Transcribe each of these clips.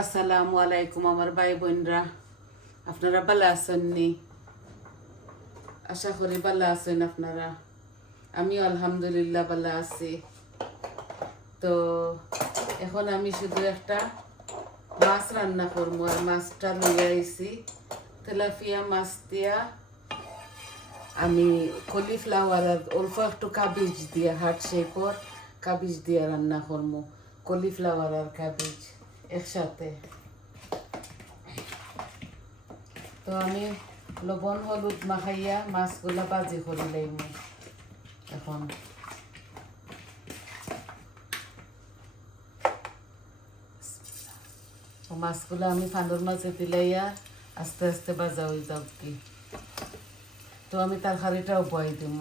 আসসালামু আলাইকুম আমার ভাই বোনরা, আপনারা ভালো আছেন নি? আশা করি ভালো আছেন আপনারা। আমিও আলহামদুলিল্লাহ ভালো আছি। তো এখন আমি শুধু একটা মাছ রান্না করবো, আর মাছটা লইয়া আইছি তেলাপিয়া মাছ দিয়া। আমি কলিফ্লাওয়ার আর অল্প একটু কাবিজ দিয়া, হার্ট শেপর কাবিজ দিয়া রান্না করবো। কলিফ্লাওয়ার আর কাবিজ একসাথে। তো আমি লবণ হলুদ মাখাইয়া মাছগুলা ভাজি করে লইব। এখন মাছগুলো আমি ফান্ডর মাঝে দিলাইয়া আস্তে আস্তে ভাজা হয়ে যাব কি। তো আমি তরকারিটাও বয়ে দিব।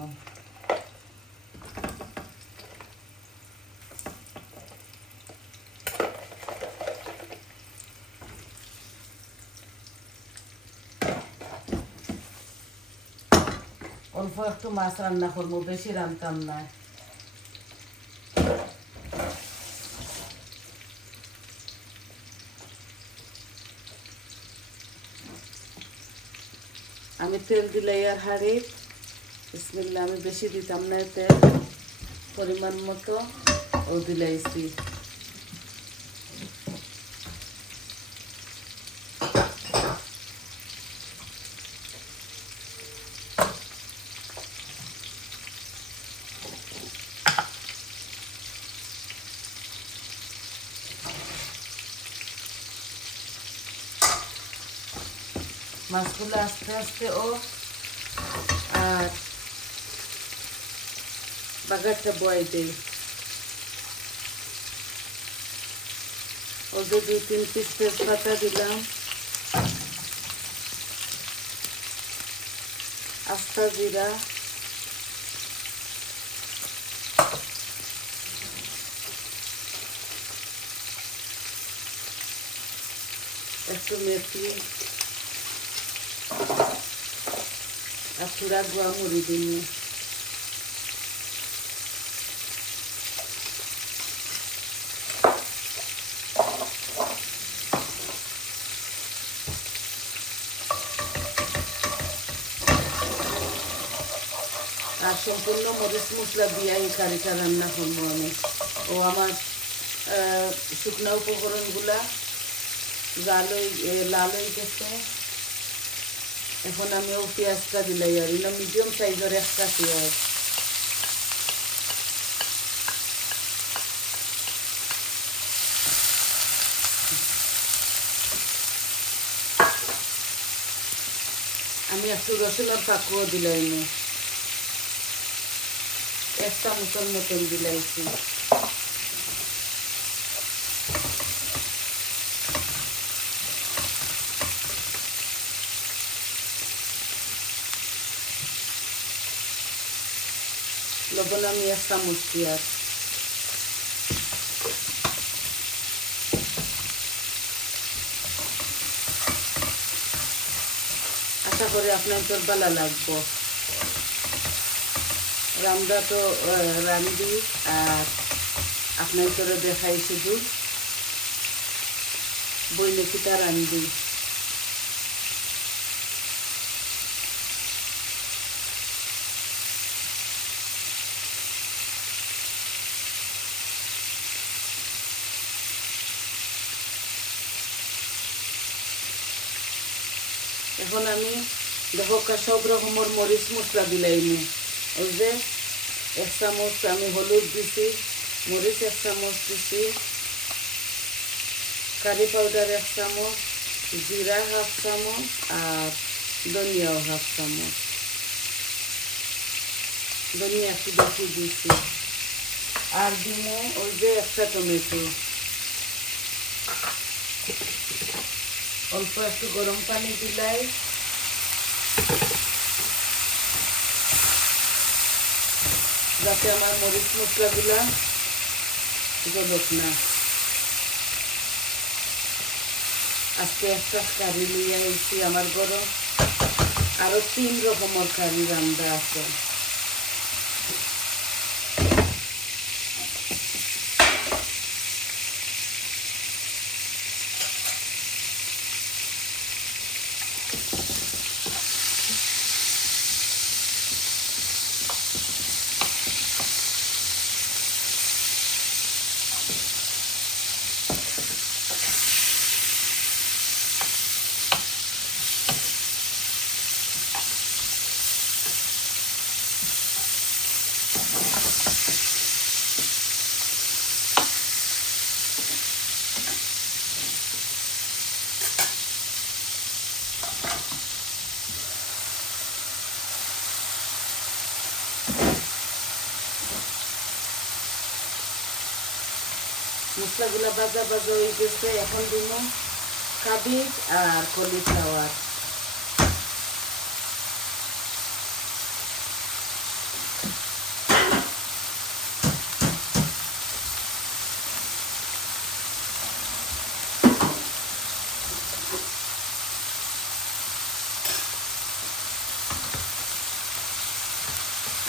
অল্প একটু মাছ রান্না করবো, বেশি রান্তাম না। আমি তেল দিলাই আর হাড়ি বিসমিল্লাহ। আমি বেশি দিতাম না তেল, পরিমাণ মতো ও দিলাইছি। মাছগুলো আস্তে আস্তে ও আর বাগারটা বয়ে দেই। ও যে 2-3 পিস তেজপাতা দিলাম, আস্তা জিরা, একটু মেথি আর পুরা গুয়া মুড়ি দিন। আর সম্পূর্ণ মরিচ মশলা দিয়ে এই কারিটা রান্না করবো আমি। ও আমার শুকনো উপকরণগুলা লাল হয়ে গেছে। এখন আমি ও পেঁয়াজটা দিলাই, আর এটা মিডিয়াম সাইজের একটা পেঁয়াজ। আমি একটু রসুনের পাকুও দিলাই, একটা মতন দিলাইছি। লবণ আমি 1 চামচ দিয়ার। আশা করি আপনার তোর ভালো লাগবো। রান্না তো রান্ধি আর আপনার তোরে দেখাই শুধু বই লেখিটা রান্ধি। এখন আমি দেখো সব রকমের মরিচ মশলা দিলাইনি। ওই যে 1 চামচ আমি হলুদ দিছি, মরিচ 1 চামচ দিছি, কারি পাউডার 1 চামচ, জিরা 1/2 চামচ, আর ধনিয়াও 1/2 চামচ। ধনিয়া একটু বেশি দিছি। আর দিব ওই যে একটা টমেটো। অল্প একটু গরম পানি দিলাই, যাতে আমার মরিচ মশলাগুলা গলক না। আজকে একটা কারি লিয়ে আইছি আমার ঘরে, আরো 3 রকমের কারি রান্না আছে। মশলাগুলা ভাজা ভাজা হয়ে গেছে, এখন দিব কাবিজ আর কলিফ্লাওয়ার।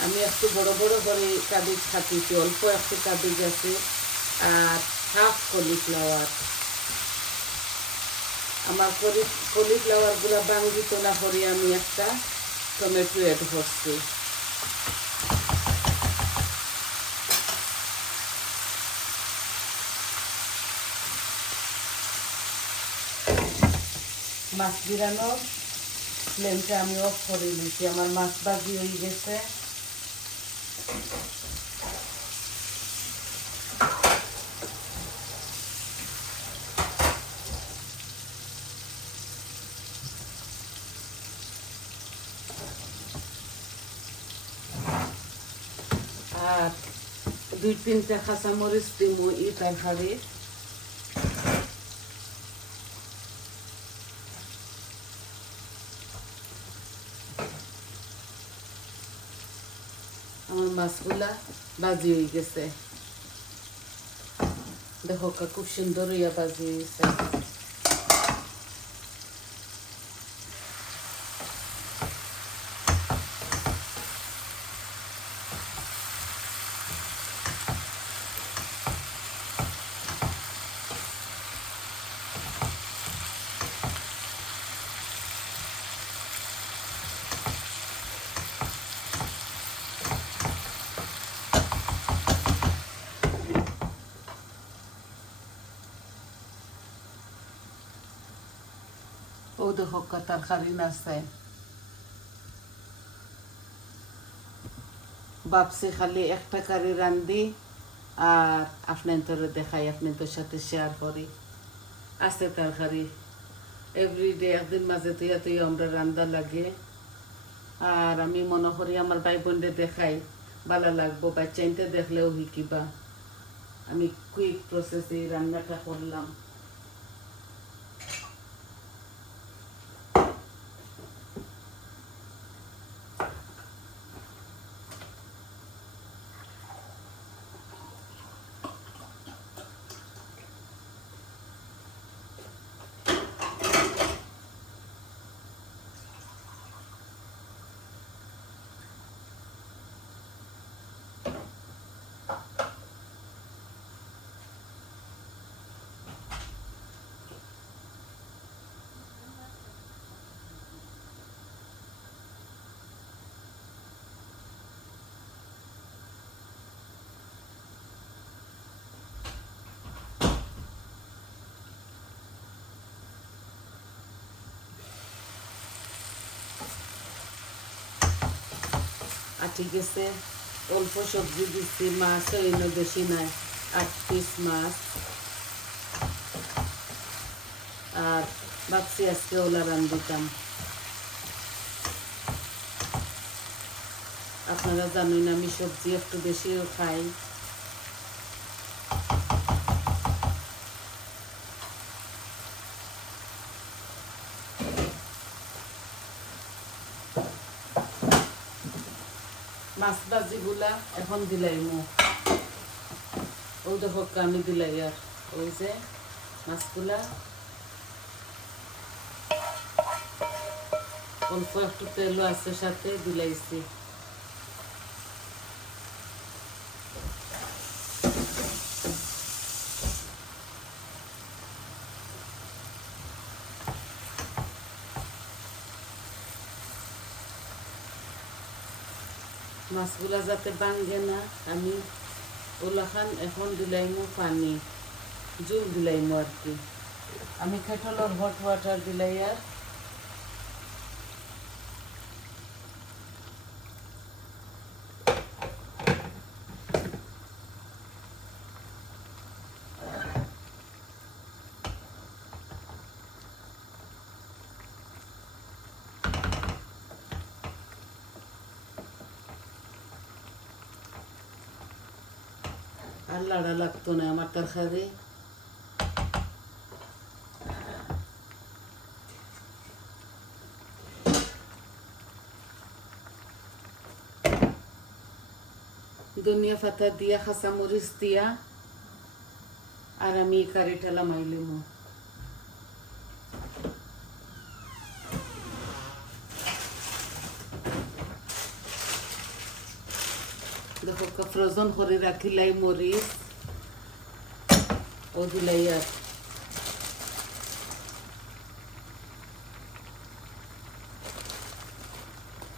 আমি একটু বড় বড় করে কাবিজ খাটিয়েছি, অল্প একটু কাবিজ আছে আর হাফ কলিফ্লাওয়ার। আমার কলিফ্লাওয়ারগুলো বাঙ্গিত না করে আমি একটা টমেটো অ্যাড করছি। মাছ বিরানোর ফ্লেমটা আমি অফ করে দিয়েছি, আমার মাছ ভাজি হয়ে গেছে। আর 2-3টা কাঁচামরিচ দিব এই তরকারি। আমার মাছগুলা ভাজি হয়ে গেছে, দেখো খুব সুন্দর হইয়া ভাজি হয়েছে। ও দেখো তরকারি নাছে, ভাবছি খালি একটা কারি রান্ধি আর আপনার দেখাই, আপনাদের সাথে শেয়ার করি। আছে তরকারি এভরিডে, একদিন মাঝে তুইয়া তুই আমরা রান্দা লাগে। আর আমি মনে করি আমার ভাই বোনদের দেখাই ভালো লাগবো, বাচ্চাইনতে দেখলেও শিকিবা। আমি কুইক প্রসেসে রান্নাটা করলাম। আর ঠিক আছে, অল্প সবজি দিচ্ছি, মাছ অন্য বেশি নাই, 8 পিস মাছ। আর ভাবছি আজকে ওলা রান্ধিতাম। আপনারা জানেন আমি সবজি একটু বেশিও খাই। মাছ ভাজিগুলা এখন দিলাইমু, ও দেখো আমি দিলাই। আর ওই যে মাছগুলা অল্প একটু তেলও আছে সাথে দিলাইছি। মাছগুলা যাতে ভাঙে না, আমি ওলাখান এখন দিলাইমু পানি, জল দিলাইমু আর কি। আমি কেটলের হট ওয়াটার দিলাই। আর আর লাড়া লাগতো না আমার তরকারি। ধনিয়া পাতা দিয়া খাসা মরিচ দিয়া আর আমি এই কারিটা লামাইলিম। দেখো ফ্রোজন করে রাখিলাই মরিচ ও দিলাই আর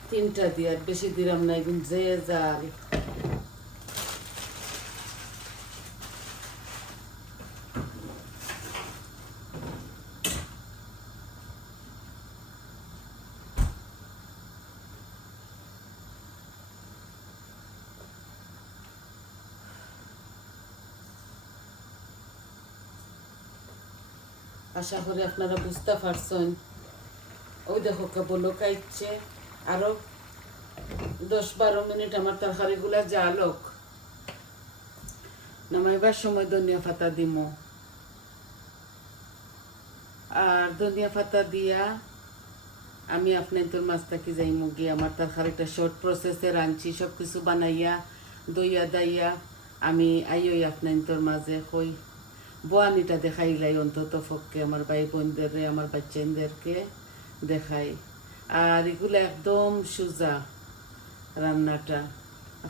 তিনটা দিয়ে আর বেশি দিলাম না, একদম যে জাল। আশা করি আপনারা বুঝতে পারছেন। ওই দেখো বলো কাইছে আরো 10-12 মিনিট আমার তরকারিগুলা জালক, নামাইবার সময় ধনিয়া পাতা দিম। আর ধনিয়া পাতা দিয়া আমি আপনার তোর মাছটাকে যাইমু গিয়ে আমার তরকারিটা শর্ট প্রসেসে রাঁধছি, সব কিছু বানাইয়া দইয়া দাইয়া আমি আইই আপনার তোর মাঝে কই বোয়ানিটা দেখাইলাই অন্তত পক্ষে আমার ভাই বোনদের আমার বাচ্চাদেরকে দেখাই। আর এগুলো একদম সোজা রান্নাটা,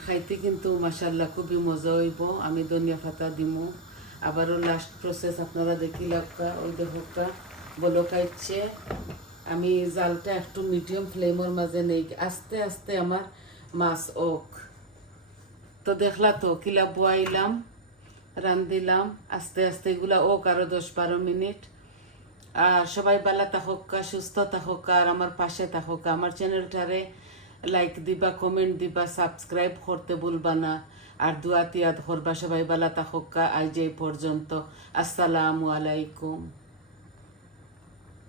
খাইতে কিন্তু মাশাল্লাহ খুবই মজা হইব। আমি ধনিয়া পাতা দিমু, আবারও লাস্ট প্রসেস আপনারা দেখিলাম। ওই দেখা বলো খাইছে, আমি জালটা একটু মিডিয়াম ফ্লেমের মাঝে নেই, আস্তে আস্তে আমার মাছ ওক। তো দেখলা তো কিলা বয়াইলাম রান্ধিলাম আস্তে আস্তে, এগুলা ওক আরো 10-12 মিনিট। আর সবাই ভালো থাকুকা, সুস্থ থাকুকা, আর আমার পাশে থাকুকা। আমার চ্যানেলটারে লাইক দিবা, কমেন্ট দিবা, সাবস্ক্রাইব করতে ভুলবা না। আর দুয়া তিয়াদ করবা। সবাই ভালো থাকুকা। আজ এই পর্যন্ত। আসসালামু আলাইকুম।